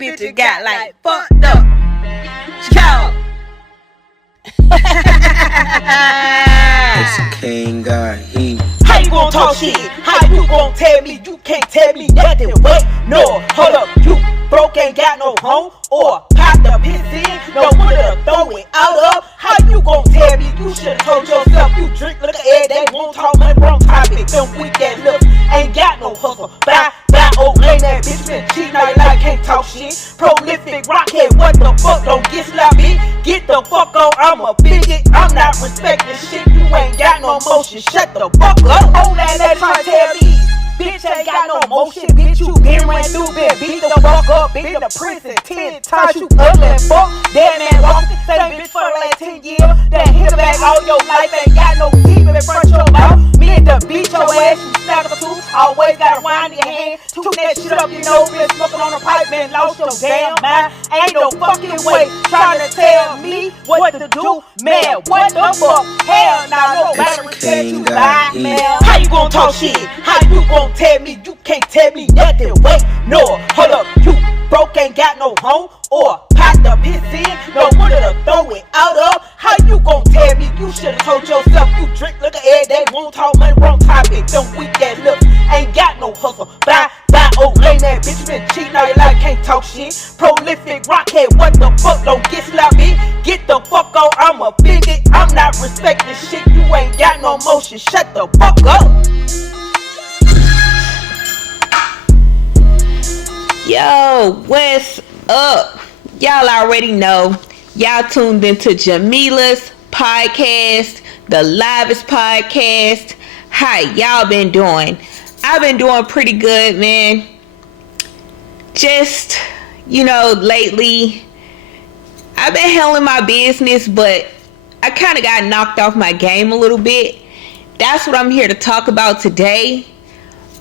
bitches got like fucked up. Yo. It's a king got heat. How you gon' talk shit? How you gon' tell me you can't tell me nothing? Wait, no, hold up, you broke ain't got no home or pop the piss in, no one to throw it out of. How you gon' tell me you should've told yourself you drink liquor every day, won't talk money, wrong topic. Them weak ass lips ain't got no hustle. Bye, old lame that bitch been cheating out like can't talk shit. Prolific rockhead, what the fuck? Don't get sloppy. Get the fuck on, I'm a bigot. I'm not respecting shit. You ain't got no motion. Shut the fuck up. Hold that try to tell me. Bitch ain't got no motion. Bitch, you been ran through, been beat the fuck up. Been to prison 10 times. You ugly fuck. Dead man walking. Same bitch for the last 10 years. That hit back all your life. Ain't got no teeth in front of your mouth. Me and the beat your ass. You snap a tooth. Always got a wine in your hand. Toot that shit up, you know. Been smoking on the pipe, man. Lost your damn mind. Ain't no fucking way trying to tell me what to do, man. What the fuck? Hell nah, nobody respect you, lie, man. How you gon' talk shit? How you gon' tell me you can't tell me nothing? Wait, no, hold up, you broke ain't got no home or pop the piss in, no one to throw it out of. How you gon' tell me you should've told yourself you drink liquor every day, won't talk money, wrong topic. Them weak ass lips ain't got no hustle. Bye, old lame that bitch been cheating out like can't talk shit. Prolific rockhead, what the fuck? Don't get sloppy. Get the fuck on, I'm a bigot. I'm not respecting shit. You ain't got no motion. Shut the fuck up. Yo, what's up? Y'all already know. Y'all tuned into Jamila's podcast, the livest podcast. How y'all been doing? I've been doing pretty good, man. Just, lately, I've been handling my business, but I kind of got knocked off my game a little bit. That's what I'm here to talk about today.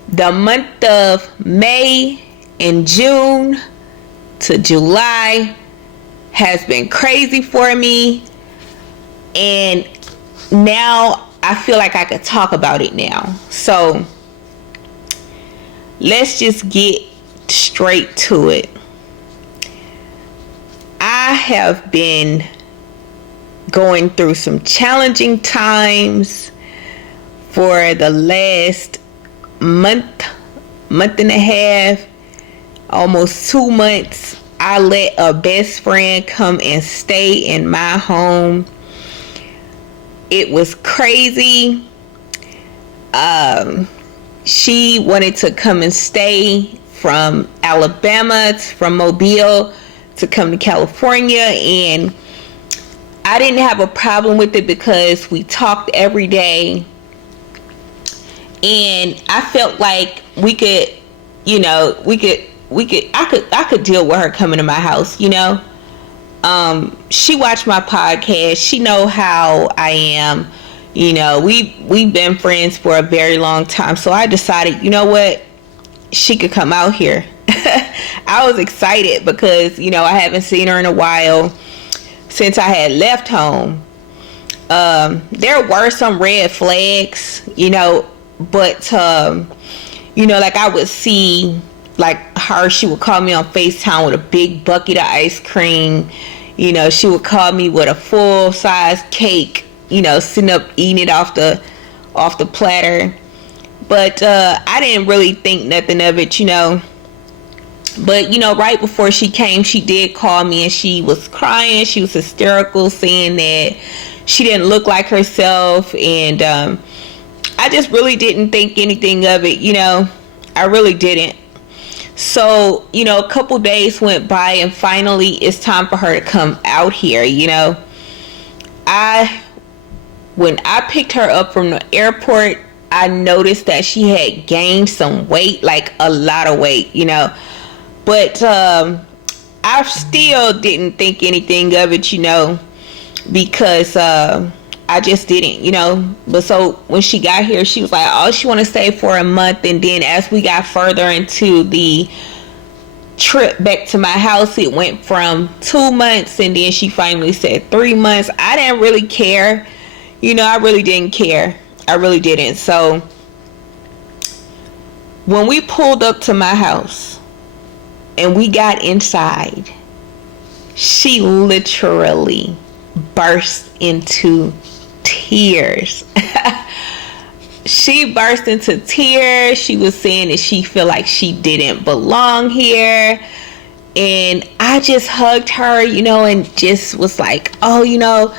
The month of May and June to July has been crazy for me, and now I feel like I could talk about it now. So let's just get straight to it. I have been going through some challenging times for the last month and a half, almost 2 months. I let a best friend come and stay in my home. It was crazy. She wanted to come and stay from Alabama, from Mobile, to come to California, and I didn't have a problem with it because we talked every day, and I felt like I could deal with her coming to my house. She watched my podcast. She know how I am. We've been friends for a very long time. So I decided, you know what? She could come out here. I was excited because, I haven't seen her in a while since I had left home. There were some red flags, but, like I would see like her, she would call me on FaceTime with a big bucket of ice cream. She would call me with a full size cake, sitting up eating it off the platter. But I didn't really think nothing of it, But, right before she came, she did call me and she was crying. She was hysterical, saying that she didn't look like herself. And I just really didn't think anything of it, I really didn't. So, a couple days went by and finally it's time for her to come out here, When I picked her up from the airport, I noticed that she had gained some weight, like a lot of weight, But I still didn't think anything of it, because I just didn't, But so when she got here, she was like, oh, she want to stay for a month. And then as we got further into the trip back to my house, it went from 2 months, and then she finally said 3 months. I didn't really care. I really didn't care. I really didn't. So when we pulled up to my house, and we got inside, she literally burst into tears. She burst into tears. She was saying that she felt like she didn't belong here. And I just hugged her, and just was like, oh,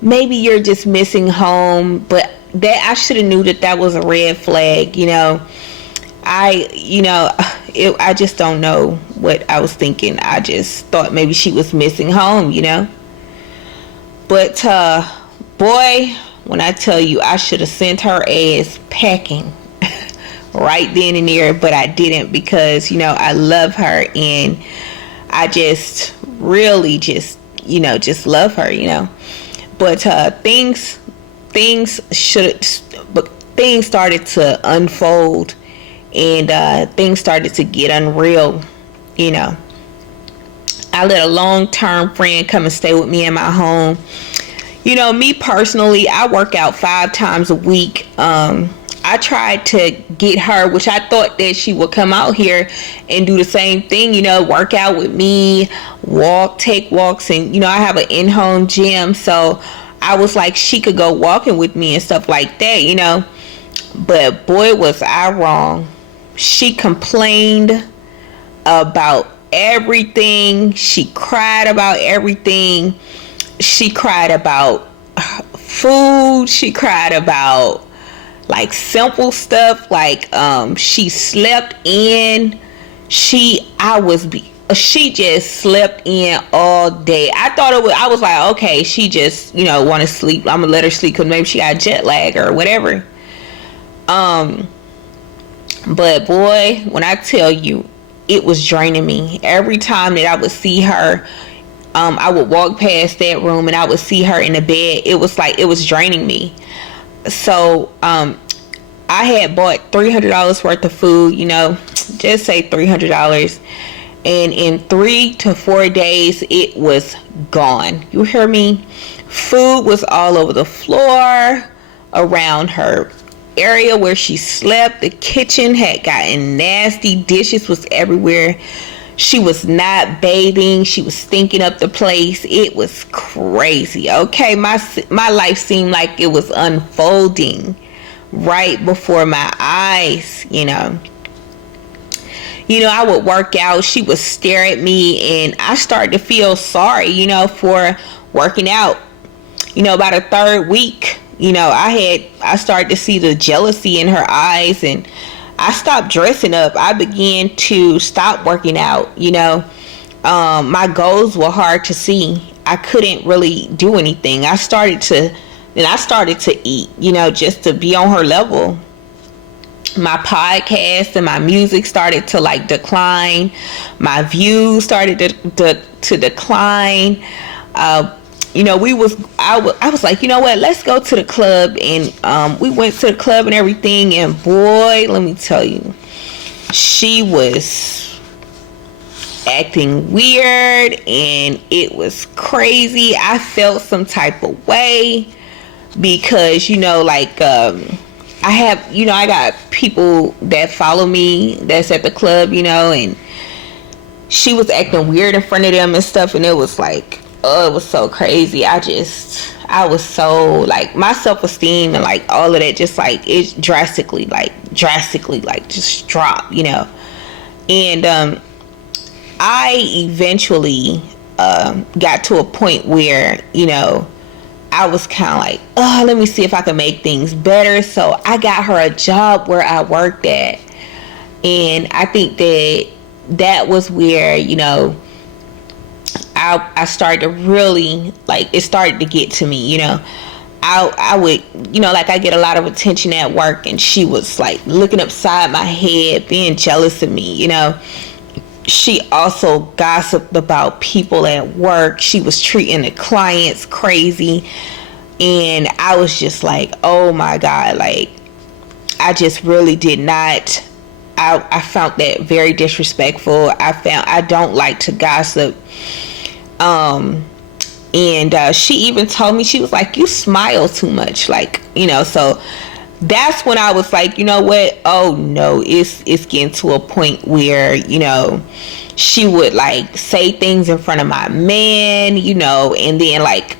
maybe you're just missing home. But that I should have knew that was a red flag. I just don't know what I was thinking. I just thought maybe she was missing home, But boy, when I tell you, I should have sent her ass packing right then and there, but I didn't, because I love her, and I just really just love her, But things started to unfold, and things started to get unreal. I let a long-term friend come and stay with me in my home. Me personally, I work out 5 times a week. I tried to get her, which I thought that she would come out here and do the same thing, work out with me, take walks, and I have an in-home gym, so I was like, she could go walking with me and stuff like that, But boy, was I wrong. She complained about everything. She cried about everything. She cried about food. She cried about like simple stuff, like she slept in. She just slept in all day. I was like, okay, she just want to sleep. I'm gonna let her sleep because maybe she got jet lag or whatever. But boy, when I tell you, it was draining me. Every time that I would see her, I would walk past that room and I would see her in the bed. It was like, it was draining me. So I had bought $300 worth of food, just say $300. And in 3 to 4 days, it was gone. You hear me? Food was all over the floor, around her area where she slept. The kitchen had gotten nasty. Dishes was everywhere. She was not bathing. She was stinking up the place. It was crazy. Okay, my life seemed like it was unfolding right before my eyes, I would work out. She would stare at me, and I started to feel sorry, for working out. About a 3rd week, I started to see the jealousy in her eyes, and I stopped dressing up. I began to stop working out. My goals were hard to see. I couldn't really do anything. I started to eat, just to be on her level. My podcast and my music started to decline. My views started to decline. I was like, what, let's go to the club. And we went to the club and everything, and boy, let me tell you, she was acting weird, and it was crazy. I felt some type of way because I got people that follow me that's at the club, and she was acting weird in front of them and stuff, and it was like, oh, it was so crazy. I was so my self-esteem and all of that just it drastically just dropped, and I eventually got to a point where I was kind of oh, let me see if I can make things better. So I got her a job where I worked at, and I think that was where I started to really it started to get to me. I would I get a lot of attention at work, and she was looking upside my head, being jealous of me. She also gossiped about people at work. She was treating the clients crazy, and I was just oh my God, I just really did not. I found that very disrespectful. I don't like to gossip. And she even told me, she was like, you smile too much, so that's when I was like, you know what? Oh no, it's getting to a point where, you know, she would like say things in front of my man, you know, and then like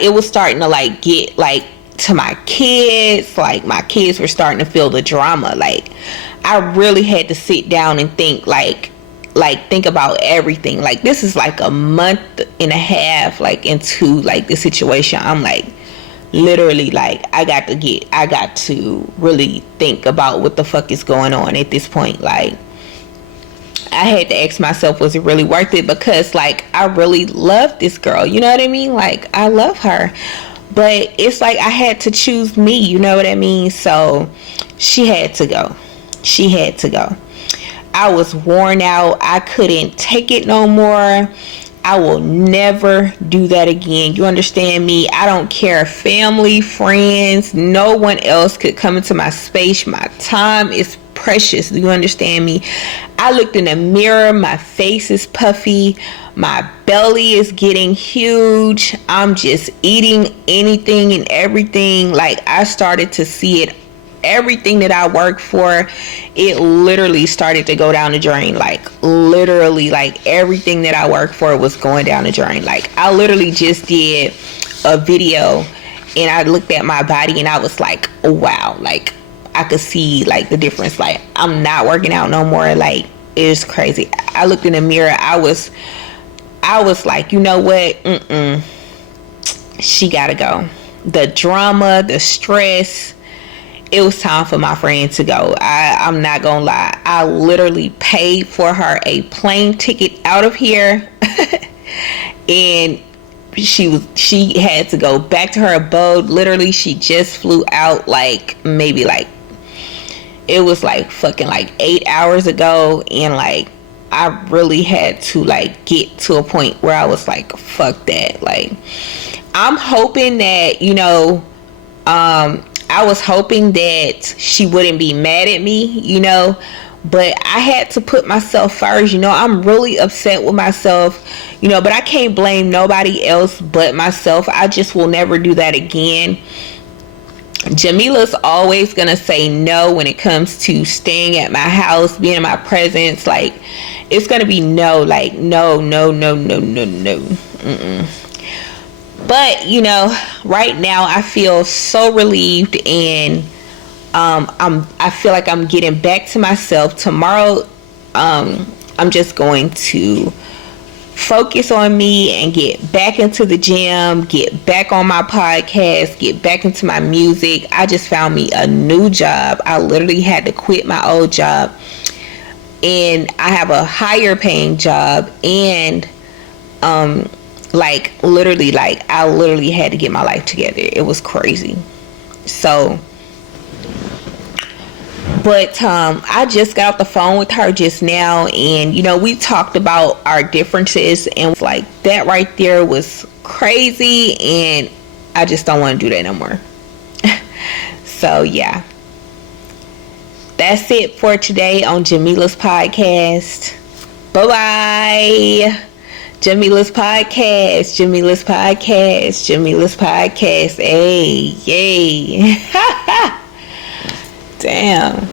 it was starting to like get like to my kids. Like my kids were starting to feel the drama. Like I really had to sit down and think think about everything. Like this is like a month and a half like into like the situation. I'm like literally like I got to really think about what the fuck is going on at this point. Like I had to ask myself, was it really worth it? Because like I really love this girl, you know what I mean? Like I love her, but it's like I had to choose me, you know what I mean? So she had to go. I was worn out. I couldn't take it no more. I will never do that again. You understand me? I don't care. Family, friends, no one else could come into my space. My time is precious. Do you understand me? I looked in the mirror. My face is puffy. My belly is getting huge. I'm just eating anything and everything. Like I started to see it. Everything that I worked for, it literally started to go down the drain. Like literally, like everything that I worked for was going down the drain. Like I literally just did a video and I looked at my body and I was like, wow, like I could see like the difference. Like I'm not working out no more. Like it's crazy. I looked in the mirror. I was like, you know what? She gotta go. The drama, the stress. It was time for my friend to go. I'm not gonna lie. I literally paid for her a plane ticket out of here. And she had to go back to her abode. Literally, she just flew out like maybe like it was like fucking like 8 hours ago. And like I really had to like get to a point where I was like, fuck that. Like I'm hoping that, you know, I was hoping that she wouldn't be mad at me, you know, but I had to put myself first. You know, I'm really upset with myself, you know, but I can't blame nobody else but myself. I just will never do that again. Jamila's always gonna say no when it comes to staying at my house, being in my presence. Like it's gonna be no, like no. But you know, right now I feel so relieved, and I feel like I'm getting back to myself. Tomorrow I'm just going to focus on me and get back into the gym, get back on my podcast, get back into my music. I just found me a new job. I literally had to quit my old job, and I have a higher paying job, and like literally, like I literally had to get my life together. It was crazy. So but I just got off the phone with her just now, and you know, we talked about our differences, and like that right there was crazy, and I just don't want to do that no more. So yeah, that's it for today on Jamila's podcast. Bye bye. Jamila's podcast, Jamila's podcast, Jamila's podcast. Hey, yay. Damn.